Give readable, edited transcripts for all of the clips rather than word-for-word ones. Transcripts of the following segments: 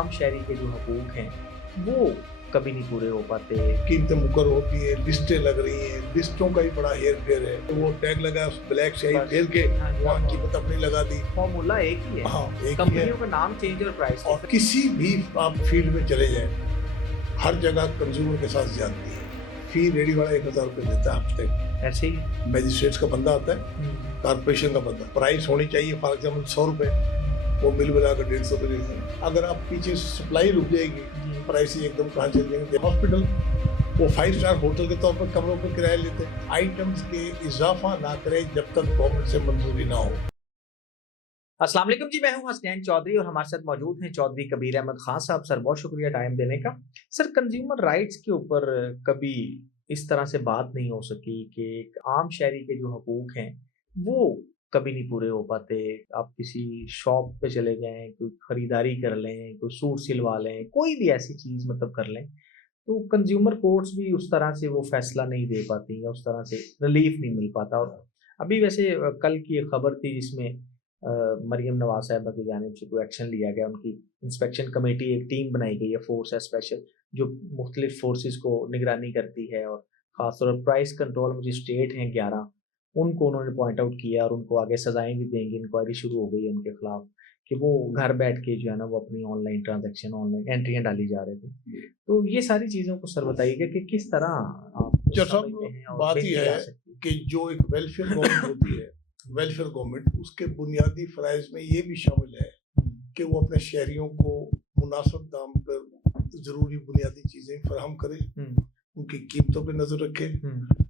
आम शहरी के जो हकूक हैं वो कभी नहीं पूरे हो पाते। कीमतें मुकर होती है, लिस्टें लग रही हैं, लिस्टों का ही बड़ा हेर फेर है। वो टैग लगा, ब्लैक स्याही फेर के वहाँ कीमत अपनी लगा दी। फॉर्मूला एक ही है, हाँ, एक ही है। कंपनियों का नाम चेंज और प्राइस। और किसी भी आप फील्ड में चले जाएं, हर जगह कंज्यूमर के साथ जाती है। फी रेडी वाला 1000 रुपये देता है हफ्ते का, ऐसे ही मैजिस्ट्रेट्स का बंदा आता है, कारपोरेशन का बंदा। प्राइस होनी चाहिए फॉर एग्जाम्पल 100 रुपये, वो मिल मिलाकर 150 रुपये देते हैं। अगर आप पीछे सप्लाई रुक जाएगी, प्राइस एकदम कहाँ चल जाएंगे। हॉस्पिटल वो 5 स्टार होटल के तौर पर कमरों पर किराया लेते हैं। आइटम्स के इजाफा ना करें जब तक गवर्नमेंट से मंजूरी ना हो। अस्सलाम वालेकुम जी, मैं हूं हसनैन चौधरी और हमारे साथ मौजूद हैं चौधरी कबीर अहमद खान साहब। सर बहुत शुक्रिया टाइम देने का। सर, कंज्यूमर राइट्स के ऊपर कभी इस तरह से बात नहीं हो सकी कि एक आम शहरी के जो हकूक हैं वो कभी नहीं पूरे हो पाते। आप किसी शॉप पे चले जाएं, कोई खरीदारी कर लें, कोई सूट सिलवा लें, कोई भी ऐसी चीज़ मतलब कर लें, तो कंज्यूमर कोर्ट्स भी उस तरह से वो फैसला नहीं दे पाती या उस तरह से रिलीफ नहीं मिल पाता। और अभी वैसे कल की एक खबर थी जिसमें मरियम नवाज साहिबा की जानिब से कोई एक्शन लिया गया। उनकी इंस्पेक्शन कमेटी, एक टीम बनाई गई है, फोर्स है स्पेशल, जो मुख्तलिफ फोर्सेस को निगरानी करती है। और ख़ासतौर पर प्राइस कंट्रोल में जो स्टेट हैं 11, उनको उन्होंने पॉइंट आउट किया और उनको आगे सजाएं भी देंगे। इंक्वायरी शुरू हो गई है उनके खिलाफ कि वो घर बैठ के जो है ना वो अपनी ऑनलाइन ट्रांजैक्शन, ऑनलाइन एंट्रियाँ डाली जा रहे थे। तो ये सारी चीज़ों को सर बताइएगा कि किस तरह आप समझते हैं और बात ही है कि जो एक वेलफेयर गवर्नमेंट होती है, वेलफेयर गवर्नमेंट, उसके बुनियादी फराइज में ये भी शामिल है कि वो अपने शहरियों को मुनासिब दाम पर ज़रूरी बुनियादी चीज़ें फराहम करे, उनकी कीमतों पर नज़र रखे,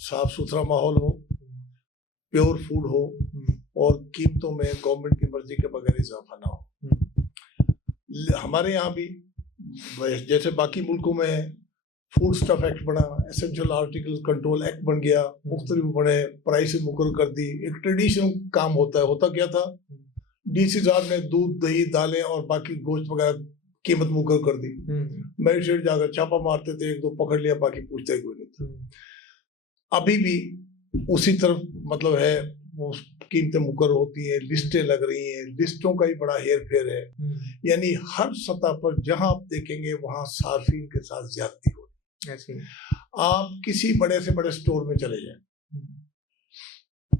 साफ सुथरा माहौल हो, प्योर फूड हो और कीमतों में गवर्नमेंट की मर्जी के बगैर इजाफा ना हो। हमारे यहाँ भी जैसे बाकी मुल्कों में फूड स्टफ एक्ट बना, एसेंशियल आर्टिकल कंट्रोल एक्ट बन गया, मुख्तलिफ बड़े प्राइस मुकर्रर कर दी। एक ट्रेडिशनल काम होता है, होता क्या था, डीसी साहब ने दूध, दही, दालें और बाकी गोश्त वगैरह कीमत मुकर्रर कर दी। मैजिस्ट्रेट जाकर छापा मारते थे, 1-2 पकड़ लिया, बाकी पूछते कोई नहीं था। अभी भी उसी तरफ मतलब है, वो कीमतें मुकर्रर होती हैं, लिस्टें लग रही हैं, लिस्टों का ही बड़ा हेर फेर है। यानी हर सतह पर जहां आप देखेंगे वहां सार्फिन के साथ ज्यादती हो रही है। आप किसी बड़े से बड़े स्टोर में चले जाएं,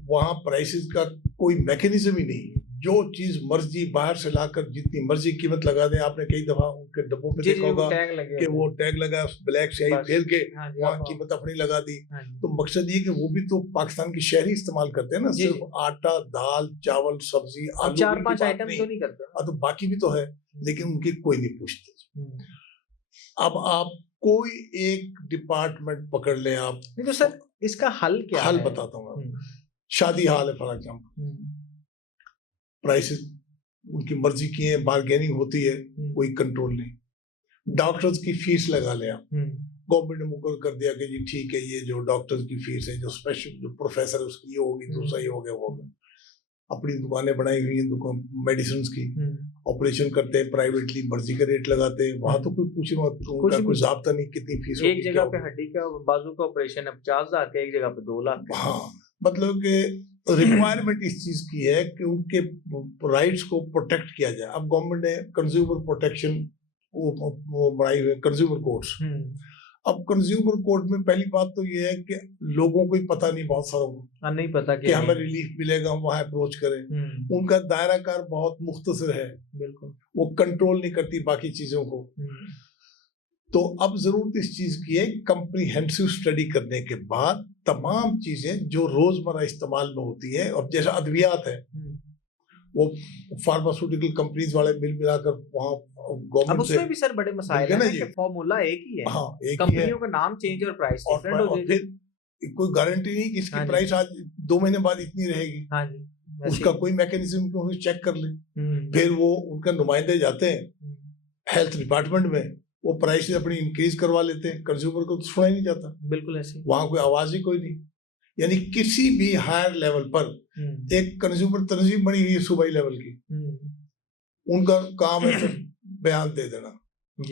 वहां प्राइसेस का कोई मैकेनिज्म ही नहीं है। जो चीज मर्जी बाहर से लाकर जितनी मर्जी कीमत लगा दें। आपने कई दफा उनके डब्बों पे देखा होगा कि वो टैग लगा, ब्लैक स्याही फेर के वहाँ कीमत अपनी लगा दी। तो मकसद ये कि वो भी तो पाकिस्तान की शहरी इस्तेमाल करते हैं ना, सिर्फ आटा, दाल, चावल, सब्जी, आलू, 4-5 आइटम तो नहीं करते। तो बाकी भी तो है, लेकिन उनकी कोई नहीं पूछते। अब आप कोई एक डिपार्टमेंट पकड़ लें आप, तो सर इसका हल क्या है? हल बताता हूँ। शादी हाल है फॉर एग्जाम्पल, प्राइसेस उनकी मर्जी की है, बार्गेनिंग होती है, कोई कंट्रोल नहीं। डॉक्टर्स की फीस लगा ले आप, गवर्नमेंट ने मुकर्रर कर दिया कि जी ठीक है, ये जो डॉक्टर्स की फीस है, जो स्पेशल जो प्रोफेसर है उसकी ये होगी, दूसरा ये हो गया, वो होगा। अपनी दुकानें बनाई हुई हैं, दुकान मेडिसिन की, ऑपरेशन करते हैं प्राइवेटली, मर्जी का रेट लगाते हैं। वहां तो कोई पूछे उनका कोई जाब्ता नहीं कितनी फीस होगी। एक जगह पे हड्डी का, बाजू का ऑपरेशन है 50,000 का, एक जगह पे 2 लाख। हाँ, मतलब कि रिक्वायरमेंट इस चीज की है कि उनके राइट्स को प्रोटेक्ट किया जाए। अब गवर्नमेंट ने कंज्यूमर प्रोटेक्शन वो बनाई हुई कंज्यूमर कोर्ट्स। अब कंज्यूमर कोर्ट में पहली बात तो ये है कि लोगों को ही पता नहीं, बहुत सारों को नहीं पता कि हमें रिलीफ मिलेगा, हम वहां अप्रोच करें। उनका दायरा कार बहुत मुख्तसर है, बिल्कुल, वो कंट्रोल नहीं करती बाकी चीजों को। तो अब जरूरत इस चीज की है, कंप्रीहेंसिव स्टडी करने के बाद तमाम चीजें जो रोजमर्रा इस्तेमाल में होती है, और जैसे अद्वियात है, वो फार्मास्यूटिकल कंपनीज वाले मिल मिलाकर वहाँ अब उसमें भी सर बड़े मसाइल हैं कि फॉर्मूला एक ही है। हाँ, एक कंपनियों का नाम चेंज और प्राइस डिफरेंट हो जाएगी। फिर कोई गारंटी नहीं कि इसकी प्राइस आज 2 महीने बाद इतनी रहेगी। हाँ जी, उसका कोई मैकेनिज्म को चेक कर ले। फिर वो उनका नुमाइंदे जाते हैं हेल्थ डिपार्टमेंट में, वो प्राइस अपनी इंक्रीज करवा लेते हैं, कंज्यूमर को तो सुना ही नहीं जाता। बिल्कुल ऐसे, वहां कोई आवाज ही कोई नहीं। यानी किसी भी हायर लेवल पर एक कंज्यूमर तंजीम बनी हुई है सूबाई लेवल की, उनका काम है सिर्फ बयान दे देना।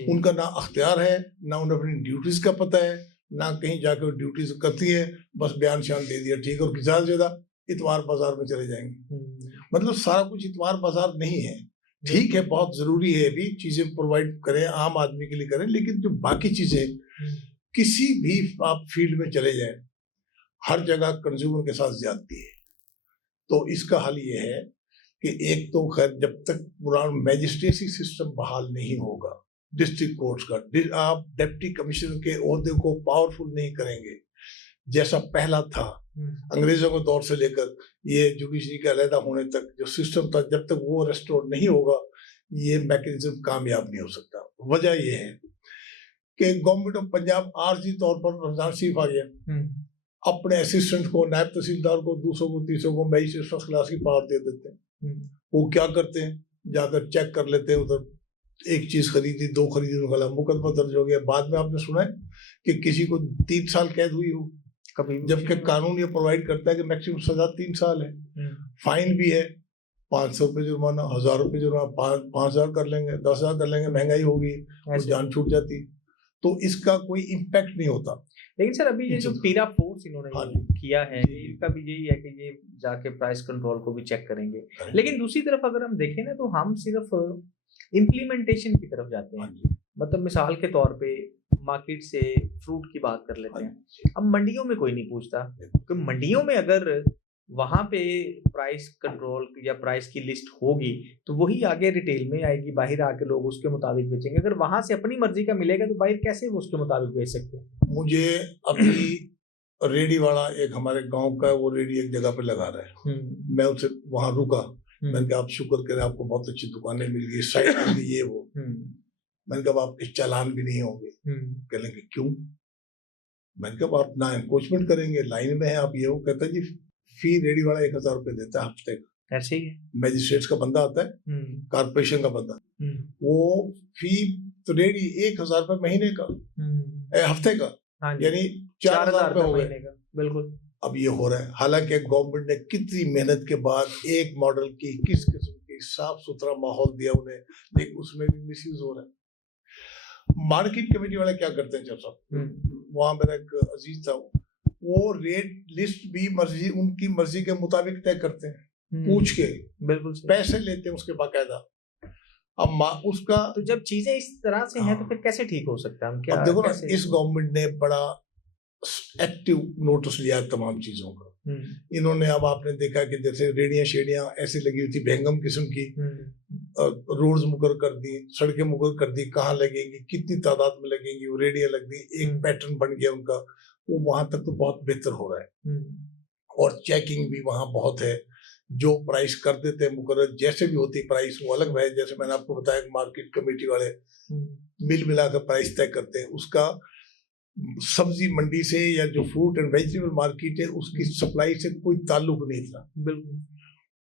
उनका ना अख्तियार है, ना उन्हें अपनी ड्यूटीज का पता है, ना कहीं जाकर ड्यूटीज करती है, बस बयान शान दे दिया, ठीक है। और ज्यादा से ज्यादा इतवार बाजार में चले जाएंगे। मतलब सारा कुछ इतवार बाजार नहीं है। ठीक है, बहुत जरूरी है भी चीजें प्रोवाइड करें, आम आदमी के लिए करें, लेकिन जो बाकी चीजें किसी भी आप फील्ड में चले जाएं, हर जगह कंज्यूमर के साथ ज्यादती है। तो इसका हल ये है कि एक तो खैर जब तक पूरा मैजिस्ट्रेसी सिस्टम बहाल नहीं होगा, डिस्ट्रिक्ट कोर्ट्स का, आप डिप्टी कमिश्नर के ओहदे को पावरफुल नहीं करेंगे जैसा पहला था अंग्रेजों के दौर से लेकर ये जुडिशरी के अलहदा होने तक जो सिस्टम था, जब तक वो रेस्टोर नहीं होगा ये मैकेनिज्म कामयाब नहीं हो सकता। वजह ये है कि गवर्नमेंट ऑफ पंजाब आर्जी तौर पर रमजान शरीफ आ गया, अपने असिस्टेंट को, नायब तहसीलदार को, दूसरों को, तीसरों को मैजिस्ट्रेट फर्स्ट क्लास की पावर दे देते हैं। वो क्या करते हैं, जाकर चेक कर लेते हैं, उधर एक चीज खरीदी, दो खरीदी, उनका मुकदमा दर्ज हो गया। बाद में आपने सुना है कि किसी को 3 साल कैद हुई हो, कभी, जबकि कानून ये प्रोवाइड करता है कि मैक्सिमम सजा 3 साल है, फाइन भी है, 500 रुपये जुर्माना, 1000 रुपये जुर्माना, 5000 कर लेंगे, 10,000 कर लेंगे, महंगाई होगी तो जान छूट जाती, तो इसका कोई इम्पैक्ट नहीं होता। लेकिन सर अभी ये जो पीरा फोर्स इन्होंने किया है, इनका भी यही है कि ये जाके प्राइस कंट्रोल को भी चेक करेंगे। लेकिन दूसरी तरफ अगर हम देखें ना, तो हम सिर्फ इम्प्लीमेंटेशन की तरफ जाते हैं। मतलब मिसाल के तौर पे मार्केट से फ्रूट की बात कर लेते हैं, अब मंडियों में कोई नहीं पूछता, तो मंडियों में अगर वहां पे प्राइस कंट्रोल या प्राइस की लिस्ट होगी तो वही आगे रिटेल में आएगी, बाहर आके लोग उसके मुताबिक बेचेंगे। अगर वहां से अपनी मर्जी का मिलेगा तो बाहर कैसे वो उसके मुताबिक बेच सकते हैं? मुझे अभी रेडी वाला एक हमारे गांव का, वो रेडी एक जगह पे लगा रहा है, मैं उनसे वहां रुका, मैंने कहा आप शुक्र करें आपको बहुत अच्छी दुकानें मिल गई, साइड मिल गई, ये वो। मैंने कहा आपके चालान भी नहीं होंगे, कह लेंगे क्यों? मैंने कहा आप ना एनकोचमेंट करेंगे, लाइन में है आप, ये वो। कहता जी फी रेडी वाला 1000 रुपये देता है हफ्ते का, ऐसे ही है, मैजिस्ट्रेट्स का बंदा आता है, कारपोरेशन का बंदा, वो फी तो रेडी 1000 रुपये महीने का, हफ्ते का, यानी 4000 रुपये हो गए। बिल्कुल। अब ये हो रहा है, हालांकि गवर्नमेंट ने कितनी मेहनत के बाद एक मॉडल की किस किस्म की साफ सुथरा माहौल दिया उन्हें, लेकिन उसमें भी मिसयूज हो रहा है। मार्केट कमेटी वाले क्या करते हैं जब साहब, वहां मेरा एक अजीज था, वो रेट लिस्ट भी मर्जी, उनकी मर्जी के मुताबिक तय करते हैं, पूछ के, बिल्कुल पैसे लेते हैं उसके बाकायदा। अब उसका तो जब चीजें इस तरह से हैं तो फिर कैसे ठीक हो सकता है? क्या अब देखो ना, इस गवर्नमेंट ने बड़ा एक्टिव नोटिस लिया तमाम चीजों का। इन्होंने, अब आपने देखा कि जैसे रेडियां शेडियां ऐसी लगी हुई थी बेहंगम किस्म की, रोड्स मुकर कर दी, सड़कें मुकर कर दी, कहाँ लगेंगी, कितनी तादाद में लगेंगी, वो रेडियां लग दी, एक पैटर्न बन गया उनका, वो वहां तक तो बहुत बेहतर हो रहा है। और चेकिंग भी वहां बहुत है, जो प्राइस कर देते हैं मुकर्रर, जैसे भी होती प्राइस वो अलग है। जैसे मैंने आपको बताया मार्केट कमेटी वाले मिल मिलाकर प्राइस तय करते हैं, उसका सब्जी मंडी से या जो फ्रूट एंड वेजिटेबल मार्केट है उसकी सप्लाई से कोई ताल्लुक नहीं था। बिल्कुल,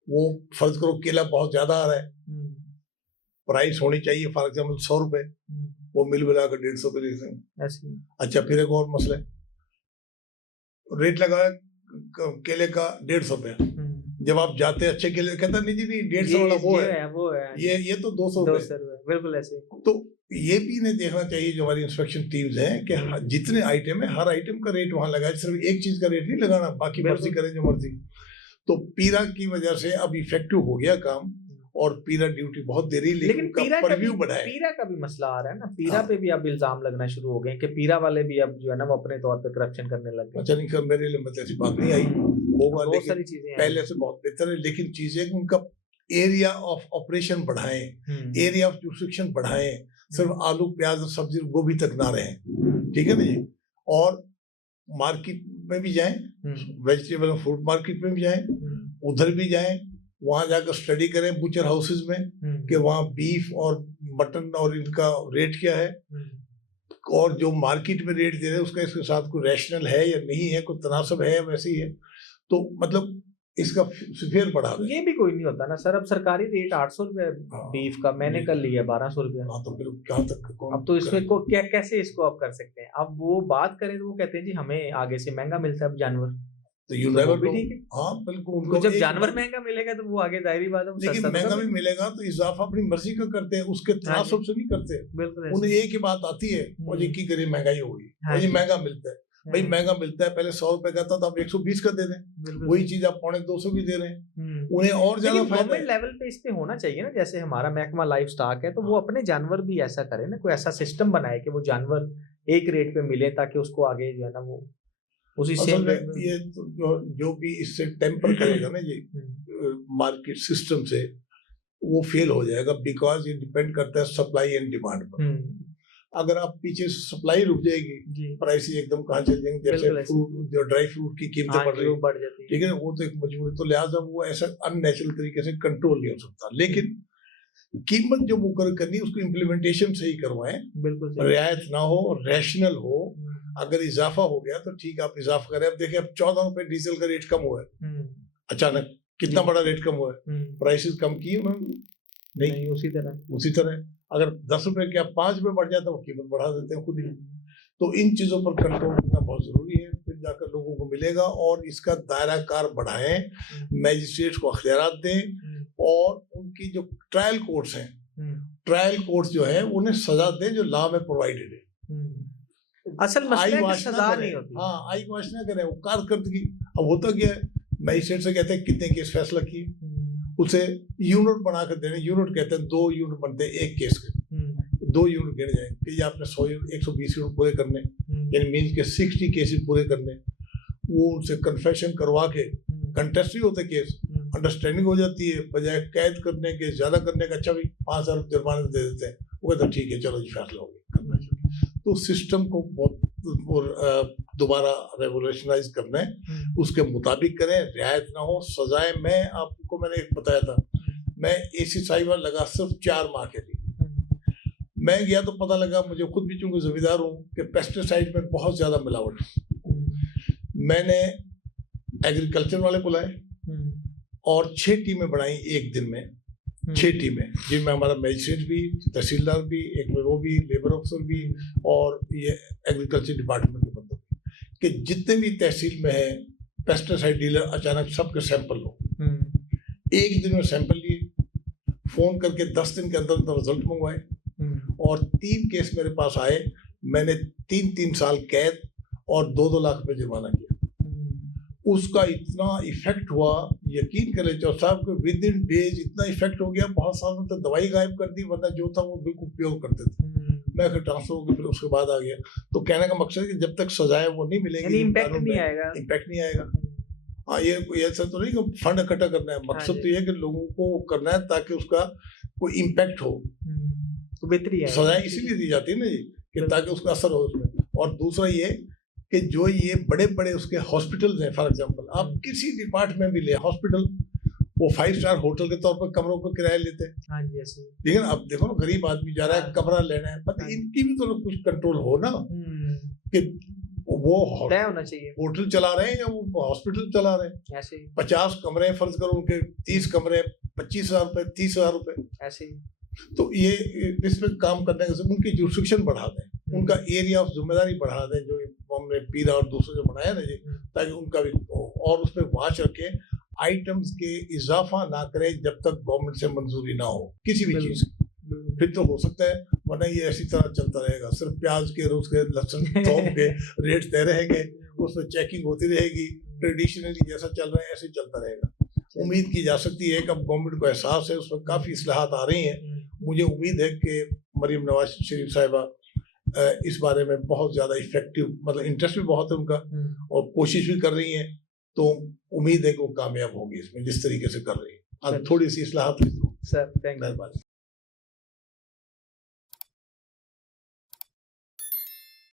वो फर्ज करो केला बहुत ज्यादा आ रहा है, प्राइस होनी चाहिए फॉर एग्जाम्पल 100 रुपए, वो मिल मिलाकर 150 रुपए लेते हैं। अच्छा, फिर एक और मसला है, रेट लगाया केले का 150 रुपए, जब आप जाते हैं अच्छे केले, कहता नहीं जी नहीं 150 वाला वो है, ये तो 200 रुपए। बिल्कुल ऐसे। तो ये भी इन्हें देखना चाहिए जो हमारी इंस्पेक्शन टीम्स हैं कि जितने आइटम है हर आइटम का रेट वहां लगाए, सिर्फ एक चीज का रेट नहीं लगाना, बाकी मर्जी करें जो मर्जी। तो पीरा की वजह से अब इफेक्टिव हो गया काम, और पीरा ड्यूटी बहुत दे रही, लेकिन पीरा परव्यू बढ़ाए। पीरा का भी मसला आ रहा है ना, पीरा पे भी अब इल्जाम लगना शुरू हो गए कि पीरा वाले भी अब जो है ना वो अपने तौर पे करप्शन करने लग गए। अच्छा, नहीं सर, मेरे लिए मतलब ऐसी बात नहीं आई, होगा, बहुत सारी चीजें पहले से बहुत बेहतर है, लेकिन चीजें उनका एरिया ऑफ ऑपरेशन बढ़ाएं, एरिया ऑफ जुरिस्डिक्शन बढ़ाएं, सिर्फ आलू प्याज और सब्जी गोभी तक ना रहे, ठीक है ना जी। और मार्केट में भी जाएं, वेजिटेबल और फ्रूट मार्केट में भी जाएं, उधर भी जाएं, वहां जाकर स्टडी करें बुचर हाउसेज में कि वहाँ बीफ और मटन और इनका रेट क्या है, और जो मार्केट में रेट दे रहे हैं उसका इसके साथ कोई रैशनल है या नहीं है, कोई तनासब है, वैसे ही है। तो मतलब इसका फिर बढ़ा दे। ये भी कोई नहीं होता ना सर, अब सरकारी रेट 800 रुपए बीफ का, मैंने कर लिया 1200 रुपए। हाँ, तो फिर कहाँ तक अब तो इसमें को क्या कैसे इसको आप कर सकते हैं? अब वो बात करें तो वो कहते हैं जी हमें आगे से महंगा मिलता है जानवर, तो यू नेवर भी ठीक है। हाँ बिल्कुल, तो जब जानवर महंगा मिलेगा तो वो आगे जाहिर बात है, लेकिन महंगा भी मिलेगा तो इजाफा अपनी मर्जी का करते हैं, उसके तनासब से नहीं करते। उन्हें एक ही बात आती है, और ये की करे महंगाई होगी, और ये महंगा मिलता है, भाई महंगा मिलता है, पहले 100 रुपए का था तो आप 120 का दे रहे हैं, बिल्कुल वही सही। चीज आप 250 भी दे रहे हैं, हम्म। उन्हें और ज्यादा लेकिन फायदा गवर्नमेंट है। लेवल पे इस पे होना चाहिए ना, जैसे हमारा महकमा लाइफ स्टॉक है तो वो अपने जानवर भी ऐसा करे ना, कोई ऐसा सिस्टम बनाए कि वो जानवर एक रेट पे मिले ताकि उसको आगे जो है ना वो उसी असल सेम में रेट में। ये तो जो भी इससे टेम्पर करेगा ना ये मार्केट सिस्टम से, वो फेल हो जाएगा, बिकॉज ये डिपेंड करता है सप्लाई एंड डिमांड पर। अगर आप पीछे सप्लाई रुक जाएगी, जी प्राइस एकदम कहाँ चल जाएंगे, जैसे बिल्कुल ऐसे। फ्रूट, जो ड्राई फ्रूट की कीमतें हाँ बढ़ जी, रही वो है, बढ़ जाती है। ठीक है, वो तो एक मजबूरी, तो लिहाजा वो ऐसा अननेचुरल तरीके से कंट्रोल नहीं हो सकता। लेकिन कीमत जो मुकर्रर करनी है उसको इम्प्लीमेंटेशन सही करवाएं, बिल्कुल सही। रियायत ना हो, रैशनल हो। अगर इजाफा हो गया तो ठीक है, आप इजाफा करें। अब देखिए, अब 14 रुपए डीजल का रेट कम हुआ है अचानक, कितना जी। बड़ा रेट कम हुआ है, प्राइसेस कम किए उन्होंने नहीं, नहीं उसी तरह। अगर 10 रुपए क्या 5 रुपए बढ़ जाता है, वो कीमत बढ़ा देते हैं खुद ही। तो इन चीजों पर कंट्रोल करना बहुत जरूरी है, फिर जाकर लोगों को मिलेगा। और इसका दायरा कार बढ़ाएं, मैजिस्ट्रेट को अख्तियारात दें, और उनकी जो ट्रायल कोर्ट्स हैं, ट्रायल कोर्ट्स जो है उन्हें सजा दें जो लॉ में प्रोवाइडेड है। असल मसला है कि सजा नहीं होती। हाँ, आई वाश ना करें, वो कारकर्दगी। अब होता क्या है, मैजिस्ट्रेट से कहते हैं कितने केस फैसला किए, उसे यूनिट बनाकर देने। यूनिट कहते हैं 2 यूनिट बनते हैं एक केस के, 2 यूनिट गिने जाएंगे कि ये आपने 100 यूनिट 120 यूनिट पूरे करने, यानी मीन्स के 60 केसेस पूरे करने। वो उनसे कन्फेशन करवा के, कंटेस्ट ही होते केस, अंडरस्टैंडिंग हो जाती है, बजाय कैद करने के, ज्यादा करने का, अच्छा भाई 5000 जुर्माना दे देते हैं, वो कहते हैं ठीक है चलो जी फैसला हो गया। तो सिस्टम को बहुत दोबारा रेवोल्यूशनाइज करना है, उसके मुताबिक करें, रियायत ना हो, सजाएं। मैं आपको मैंने एक बताया था, मैं एसी साइबर लगा सिर्फ 4 माह के लिए। मैं गया तो पता लगा, मुझे खुद भी चूंकि जिम्मेदार हूँ, कि पेस्टिसाइड में बहुत ज्यादा मिलावट है। मैंने एग्रीकल्चर वाले बुलाए और 6 टीमें बनाई एक दिन में, 6 टीमें, जिनमें हमारा मैजिस्ट्रेट भी, तहसीलदार भी, एक में वो भी, लेबर अफसर भी, और ये एग्रीकल्चर डिपार्टमेंट के बंदे, कि जितने भी तहसील में है पेस्टिसाइड डीलर, अचानक सबके सैंपल लो। एक दिन में सैंपल लिए, फोन करके 10 दिन के अंदर रिजल्ट मंगवाए, और 3 केस मेरे पास आए। मैंने 3-3 साल कैद और 2-2 लाख रुपए जुर्माना किया। उसका इतना इफेक्ट हुआ, यकीन करें चौधरी साहब, कि विद इन डेज इतना इफेक्ट हो गया, बहुत सालों तक दवाई गायब कर दी, वरना जो था वो बिल्कुल प्योर करते थे। मैं फिर ट्रांसफर हो गया, फिर उसके बाद आ गया। तो कहने का मकसद है कि जब तक सजाएं वो नहीं मिलेगी, इम्पैक्ट नहीं आएगा। इम्पैक्ट नहीं आएगा। हाँ, ये ऐसा तो नहीं कि फंड इकट्ठा करना है, मकसद तो ये है कि लोगों को करना है ताकि उसका कोई इम्पैक्ट हो, तो बेहतरी है। सजाएं इसीलिए दी जाती है ना जी, कि ताकि उसका असर हो उसमें। और दूसरा ये कि जो ये बड़े बड़े उसके हॉस्पिटल्स हैं, फॉर एग्जांपल आप किसी डिपार्टमेंट में भी ले हॉस्पिटल, वो 5 स्टार होटल के तौर पर कमरों को किराया लेते हैं। हाँ जी ऐसे। लेकिन अब देखो ना, गरीब आदमी जा रहा है, कमरा लेना है, पता इनकी भी तो कुछ कंट्रोल हो ना, कि वो तय होना चाहिए, होटल चला रहे हैं या वो हॉस्पिटल चला रहे हैं। ऐसे ही 50 कमरे फर्ज करो उनके, 30 कमरे, 25,000 रुपए, 30,000 रुपए। ऐसे ही। तो ये इस पे काम करने के से उनकी जुरिस्डिक्शन बढ़ा दें, उनका एरिया ऑफ जिम्मेदारी बढ़ा दें, जो हमने पीरा और दूसरे जो बनाया ना जी, ताकि उनका भी, और उस पर वाच रखें, आइटम्स के इजाफा ना करें जब तक गवर्नमेंट से मंजूरी ना हो किसी भी चीज की। फिर तो हो सकता है, वरना ये ऐसी तरह चलता रहेगा, सिर्फ प्याज के, रोज के, लहसुन, थोम के रेट तय रहेंगे, उसमें चेकिंग होती रहेगी, ट्रेडिशनली जैसा चल रहा है ऐसे चलता रहेगा। उम्मीद की जा सकती है कि अब गवर्नमेंट को एहसास है, उसमें काफी इस्लाहात आ रही हैं। मुझे उम्मीद है कि मरीम नवाज शरीफ साहिबा इस बारे में बहुत ज्यादा इफेक्टिव, मतलब इंटरेस्ट भी बहुत है उनका, और कोशिश भी कर रही हैं। तो उम्मीद है कि वो कामयाब होंगी इसमें, जिस तरीके से कर रही है। अब थोड़ी सी इस्लाहात की जरूरत है। Sir thank you. मेहरबानी।